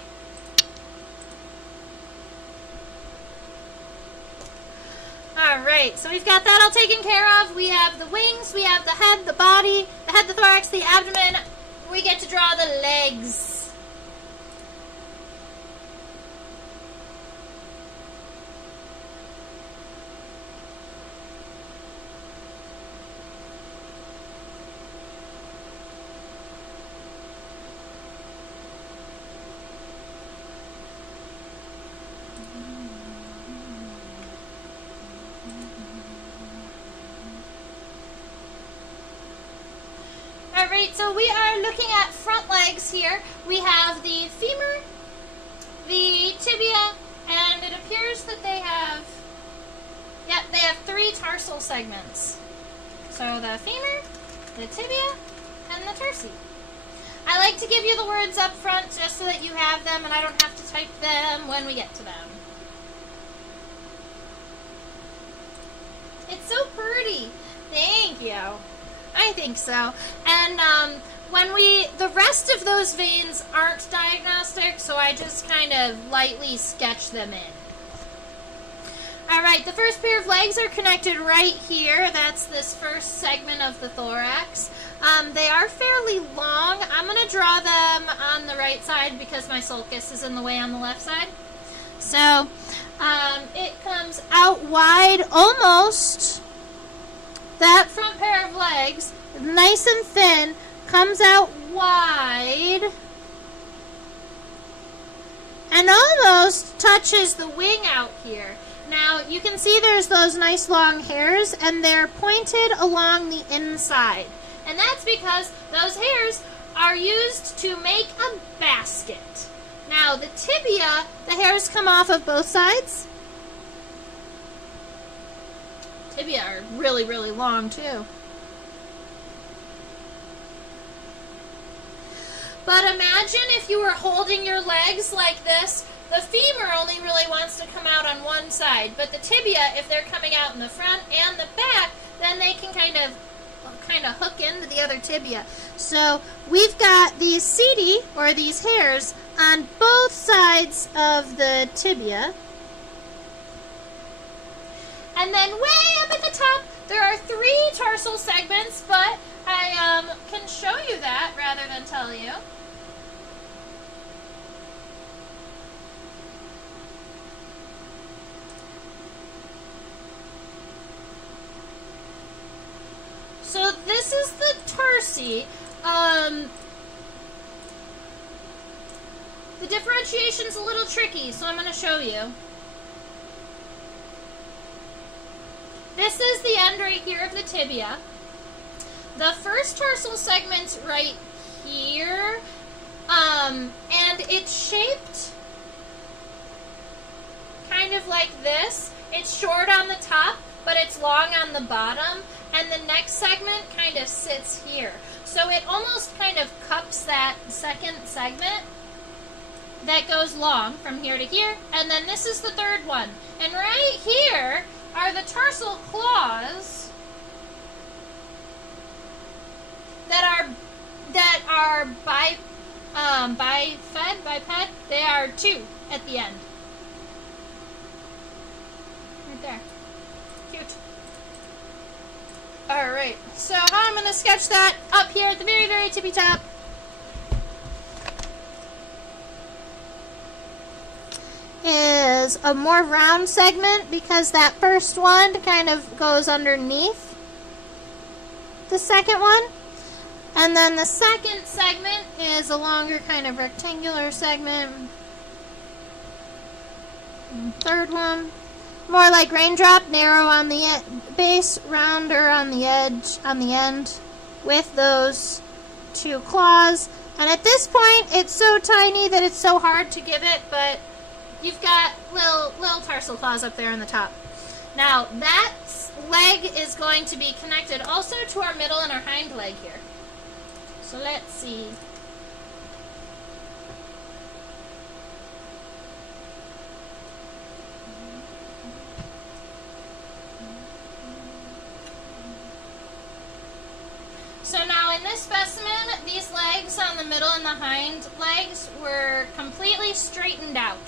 All right, so we've got that all taken care of. We have the wings, we have the head, the body, the head, the thorax, the abdomen. We get to draw the legs. Alright, so we are looking at front legs here. We have the femur, the tibia, and it appears that they have, they have 3 tarsal segments. So the femur, the tibia, and the tarsi. I like to give you the words up front just so that you have them and I don't have to type them when we get to them. It's so pretty. Thank you. I think so. And the rest of those veins aren't diagnostic, so I just kind of lightly sketch them in. Alright, the first pair of legs are connected right here. That's this first segment of the thorax. They are fairly long. I'm going to draw them on the right side because my sulcus is in the way on the left side. So, it comes out wide almost. That front pair of legs, nice and thin, comes out wide and almost touches the wing out here. Now, you can see there's those nice long hairs, and they're pointed along the inside. And that's because those hairs are used to make a basket. Now, the tibia, the hairs come off of both sides. Tibia are really, really long, too. But imagine if you were holding your legs like this. The femur only really wants to come out on one side, but the tibia, if they're coming out in the front and the back, then they can kind of hook into the other tibia. So we've got these setae, or these hairs, on both sides of the tibia. And then way up at the top, there are 3 tarsal segments, but I can show you that rather than tell you. So this is the tarsi. The differentiation's a little tricky, so I'm going to show you. This is the end right here of the tibia. The first tarsal segment's right here, and it's shaped kind of like this. It's short on the top, but it's long on the bottom, and the next segment kind of sits here. So it almost kind of cups that second segment that goes long from here to here, and then this is the third one. And right here are the tarsal claws that are biped. They are 2 at the end. Right there. Cute. Alright, so how I'm going to sketch that up here at the very, very tippy top is a more round segment because that first one kind of goes underneath the second one. And then the second segment is a longer kind of rectangular segment. And third one, more like raindrop, narrow on the base, rounder on the edge, on the end, with those two claws. And at this point, it's so tiny that it's so hard to give it, but you've got little tarsal claws up there on the top. Now, that leg is going to be connected also to our middle and our hind leg here. So let's see. So now in this specimen, these legs on the middle and the hind legs were completely straightened out.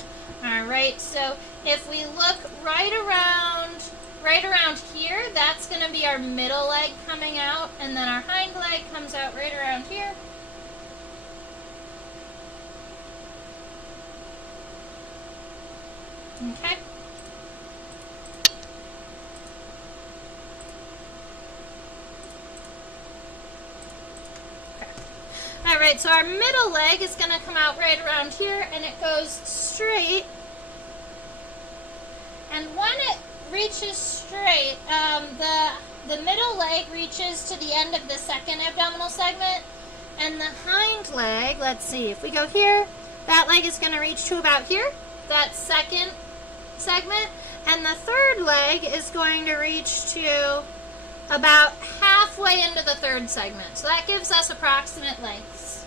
Alright, so if we look right around here, that's going to be our middle leg coming out, and then our hind leg comes out right around here. Okay. Alright, so our middle leg is going to come out right around here, and it goes straight. And when it reaches straight, the middle leg reaches to the end of the second abdominal segment, and the hind leg, let's see, if we go here, that leg is going to reach to about here, that second segment, and the third leg is going to reach to about halfway into the third segment. So that gives us approximate lengths.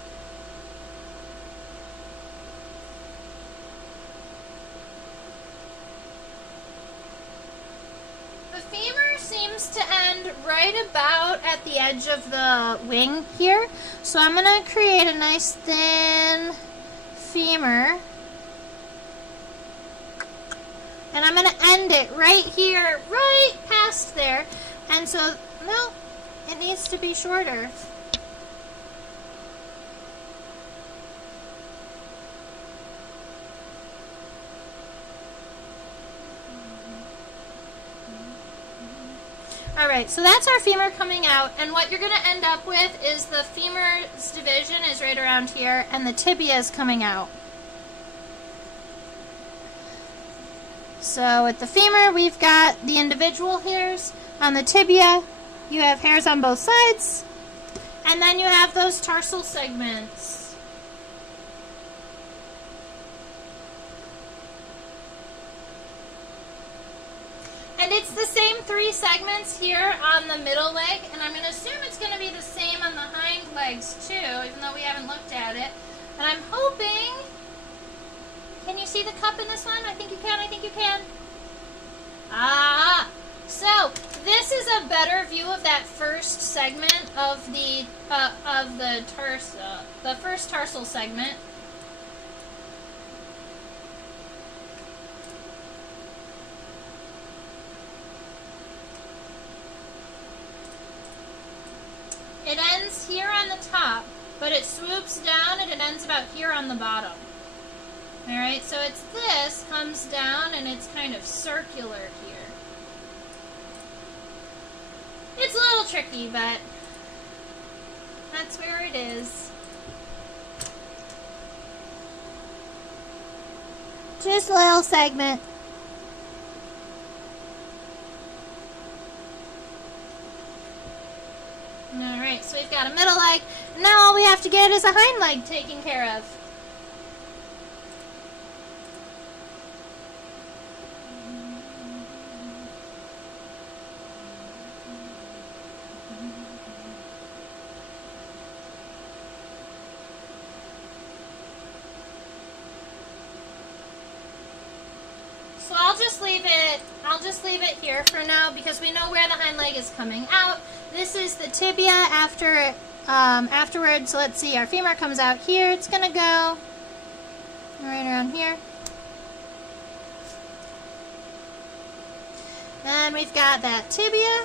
The femur seems to end right about at the edge of the wing here. So I'm going to create a nice thin femur. And I'm going to end it right here, right past there. And so, no, it needs to be shorter. Alright, so that's our femur coming out, and what you're going to end up with is the femur's division is right around here, and the tibia is coming out. So with the femur, we've got the individual hairs. On the tibia, you have hairs on both sides, and then you have those tarsal segments. And it's the same three segments here on the middle leg, and I'm going to assume it's going to be the same on the hind legs too, even though we haven't looked at it. And I'm hoping, can you see the cup in this one? I think you can, I think you can. So this is a better view of that first segment of the first tarsal segment. It ends here on the top, but it swoops down and it ends about here on the bottom. Alright, so it's this comes down and it's kind of circular here. It's a little tricky, but that's where it is. Just a little segment. Alright, so we've got a middle leg. Now all we have to get is a hind leg taken care of. So I'll just leave it here for now because we know where the hind leg is coming out. This is the tibia afterwards. So let's see, our femur comes out here. It's going to go right around here. And we've got that tibia.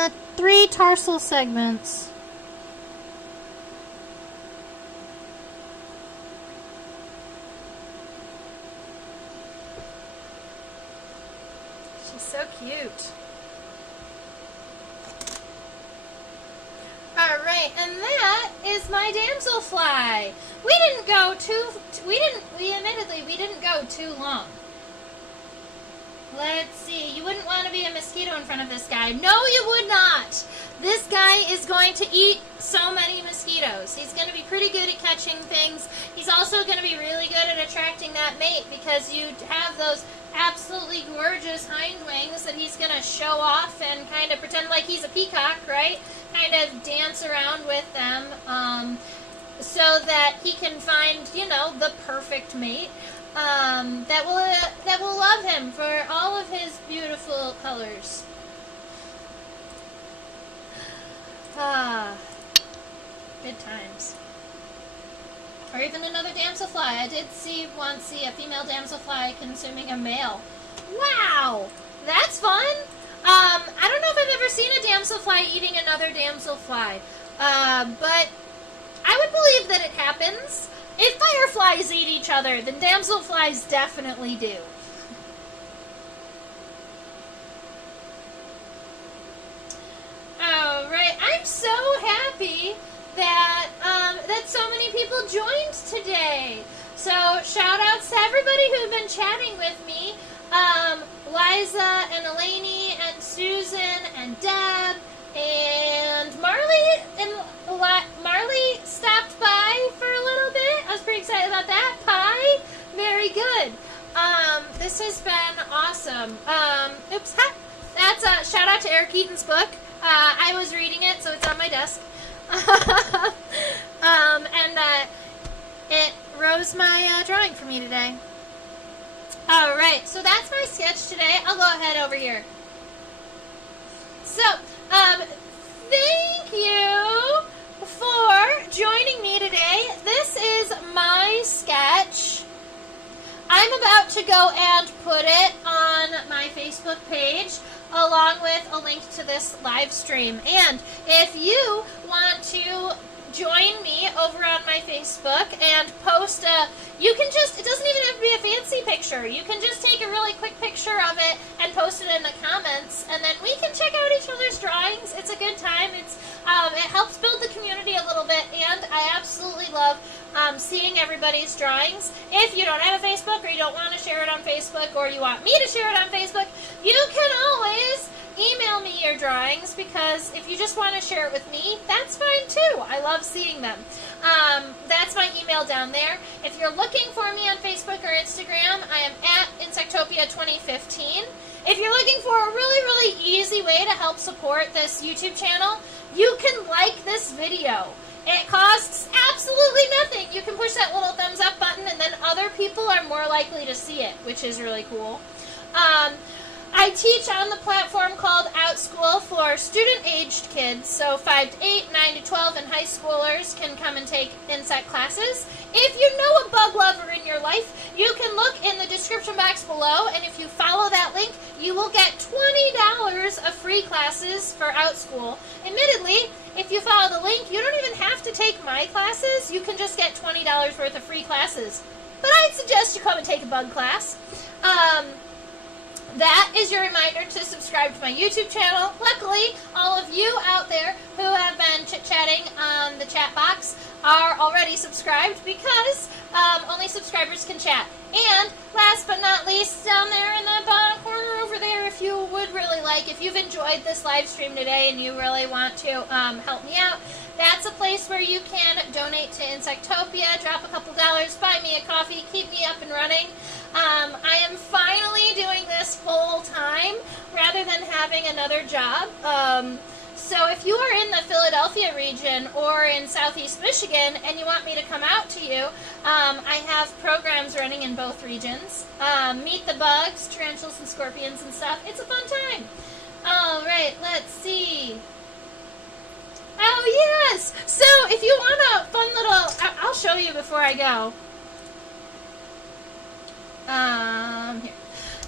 the 3 tarsal segments. She's so cute. Alright, and that is my damselfly. We didn't go too long. Let's see, you wouldn't want to be a mosquito in front of this guy. No, you would not. This guy is going to eat so many mosquitoes. He's going to be pretty good at catching things. He's also going to be really good at attracting that mate because you have those absolutely gorgeous hind wings that he's going to show off and kind of pretend like he's a peacock, right? Kind of dance around with them so that he can find, you know, the perfect mate that will love him for all of his beautiful colors. Ah, good times. Or even another damselfly. I did once see a female damselfly consuming a male. Wow, that's fun. I don't know if I've ever seen a damselfly eating another damselfly, but I would believe that it happens. If fireflies eat each other, then damselflies definitely do. Alright, I'm so happy that that so many people joined today. So shout outs to everybody who've been chatting with me. Liza and Eleni and Susan and Deb and Marley Marley stopped by for a little bit. I was pretty excited about that. Pie, very good. This has been awesome. Oops, ha! That's a shout out to Eric Eaton's book. I was reading it, so it's on my desk. It rose my drawing for me today. Alright, so that's my sketch today. I'll go ahead over here. So, thank you for joining me today. This is my sketch. I'm about to go and put it on my Facebook page along with a link to this live stream. And if you want to join me over on my Facebook and post you can just, it doesn't even have to be a fancy picture. You can just take a really quick picture of it and post it in the comments, and then we can check out each other's drawings. It's a good time. It helps build the community a little bit, and I absolutely love seeing everybody's drawings. If you don't have a Facebook, or you don't want to share it on Facebook, or you want me to share it on Facebook, you can always email me your drawings, because if you just want to share it with me, that's fine too. I love seeing them. That's my email down there. If you're looking for me on Facebook or Instagram, I am at Insectopia2015. If you're looking for a really, really easy way to help support this YouTube channel, you can like this video. It costs absolutely nothing. You can push that little thumbs up button, and then other people are more likely to see it, which is really cool. I teach on the platform called OutSchool for student-aged kids, so 5 to 8, 9 to 12, and high schoolers can come and take insect classes. If you know a bug lover in your life, you can look in the description box below, and if you follow that link, you will get $20 of free classes for OutSchool. Admittedly, if you follow the link, you don't even have to take my classes. You can just get $20 worth of free classes. But I'd suggest you come and take a bug class. That is your reminder to subscribe to my YouTube channel. Luckily, all of you out there who have been chit-chatting on the chat box are already subscribed, because only subscribers can chat. And last but not least, down there in the bottom corner over there, if you would really like, if you've enjoyed this live stream today and you really want to help me out, that's a place where you can donate to Insectopia, drop a couple dollars, buy me a coffee, keep me up and running. I am finally doing this full time rather than having another job. So if you are in the Philadelphia region or in Southeast Michigan and you want me to come out to you, I have programs running in both regions. Meet the bugs, tarantulas and scorpions and stuff. It's a fun time. All right, let's see. Oh, yes! So if you want a fun little... I'll show you before I go. Here.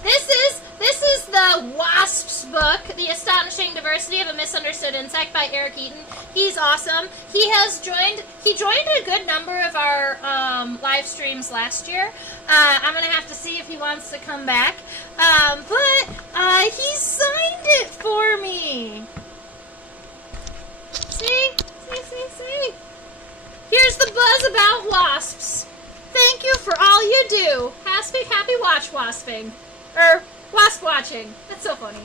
This is the Wasps book, The Astonishing Diversity of a Misunderstood Insect by Eric Eaton. He's awesome. He joined a good number of our live streams last year. I'm going to have to see if he wants to come back. But he signed it for me. See? Here's the buzz about wasps. Thank you for all you do. Happy wasping. Wasp watching. That's so funny.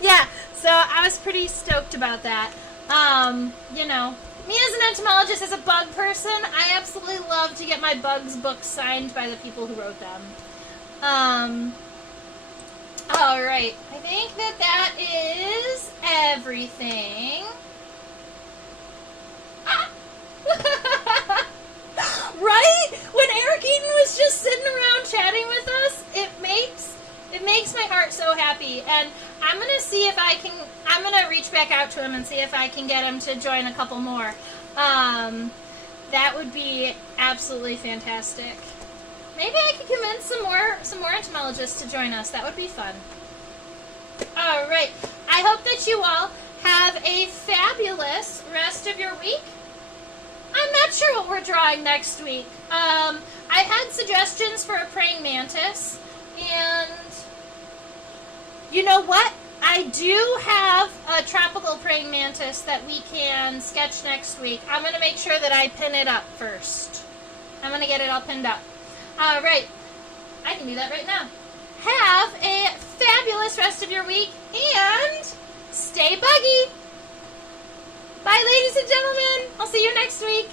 Yeah, so I was pretty stoked about that. You know, me as an entomologist, as a bug person, I absolutely love to get my bugs books signed by the people who wrote them. Alright, I think that is everything. Ah! Right? When Eric Eaton was just sitting around chatting with us, it makes my heart so happy. And I'm going to see if I'm going to reach back out to him and see if I can get him to join a couple more. That would be absolutely fantastic. Maybe I could convince some more entomologists to join us. That would be fun. All right. I hope that you all have a fabulous rest of your week. I'm not sure what we're drawing next week. I had suggestions for a praying mantis, and you know what? I do have a tropical praying mantis that we can sketch next week. I'm going to make sure that I pin it up first. I'm going to get it all pinned up. All right. I can do that right now. Have a fabulous rest of your week, and stay buggy. Bye, ladies and gentlemen. I'll see you next week.